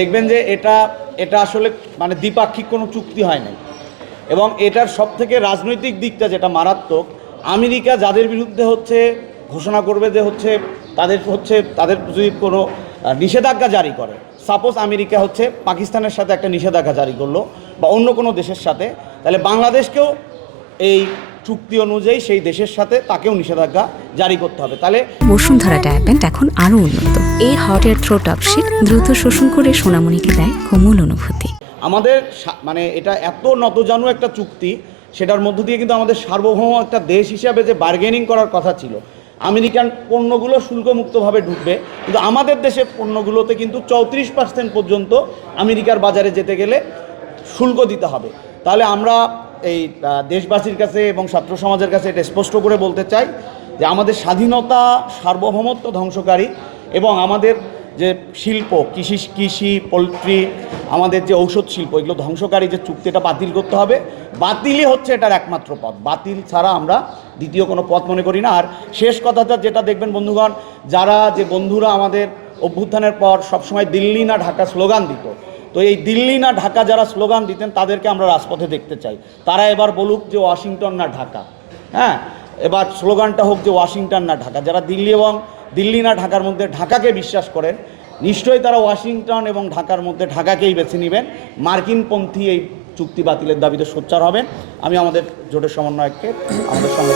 দেখবেন যে এটা আসলে মানে দ্বিপাক্ষিক কোনো চুক্তি হয় নাই এবং এটার সবথেকে রাজনৈতিক দিকটা যেটা মারাত্মক, আমেরিকা যাদের বিরুদ্ধে হচ্ছে ঘোষণা করবে যে তাদের যদি কোনো নিষেধাজ্ঞা জারি করে, সাপোজ আমেরিকা হচ্ছে পাকিস্তানের সাথে একটা নিষেধাজ্ঞা জারি করলো বা অন্য কোনো দেশের সাথে, তাহলে বাংলাদেশকেও এই চুক্তি অনুযায়ী সেই দেশের সাথে তাকেও নিষেধাজ্ঞা জারি করতে হবে। তাহলে বসুন্ধরা ডায়াপেন্ট এখন আরও উন্নত। এই হট এয়ার থ্রো টপশিট দ্রুত শোষণ করে সোনামণিকে দেয় কোমল অনুভূতি। আমাদের মানে এটা এত নতজানু একটা চুক্তি, সেটার মধ্য দিয়ে কিন্তু আমাদের সার্বভৌম একটা দেশ হিসাবে যে বার্গেনিং করার কথা ছিল, আমেরিকান পণ্যগুলো শুল্কমুক্তভাবে ঢুকবে, কিন্তু আমাদের দেশের পণ্যগুলোতে কিন্তু 34% পর্যন্ত আমেরিকার বাজারে যেতে গেলে শুল্ক দিতে হবে। তাহলে আমরা এই দেশবাসীর কাছে এবং ছাত্র সমাজের কাছে এটা স্পষ্ট করে বলতে চাই যে আমাদের স্বাধীনতা, সার্বভৌমত্ব ধ্বংসকারী এবং আমাদের যে শিল্প, কৃষি, পোলট্রি, আমাদের যে ঔষধ শিল্প, এগুলো ধ্বংসকারী যে চুক্তিটা বাতিল করতে হবে। বাতিলই হচ্ছে এটার একমাত্র পথ, বাতিল ছাড়া আমরা দ্বিতীয় কোনো পথ মনে করি না। আর শেষ কথাটা যেটা দেখবেন বন্ধুগণ, যে বন্ধুরা আমাদের অভ্যুত্থানের পর সবসময় দিল্লি না ঢাকা স্লোগান দিত, তো এই দিল্লি না ঢাকা যারা স্লোগান দিতেন তাদেরকে আমরা রাজপথে দেখতে চাই। তারা এবার বলুক যে ওয়াশিংটন না ঢাকা। হ্যাঁ, এবার স্লোগানটা হোক যে ওয়াশিংটন না ঢাকা। যারা দিল্লি না ঢাকার মধ্যে ঢাকাকে বিশ্বাস করেন, নিশ্চয়ই তারা ওয়াশিংটন এবং ঢাকার মধ্যে ঢাকাকেই বেছে নেবেন। মার্কিনপন্থী এই চুক্তি বাতিলের দাবিতে সোচ্চার হবেন। আমি আমাদের জোটের সমন্বয়ককে আমাদের সঙ্গে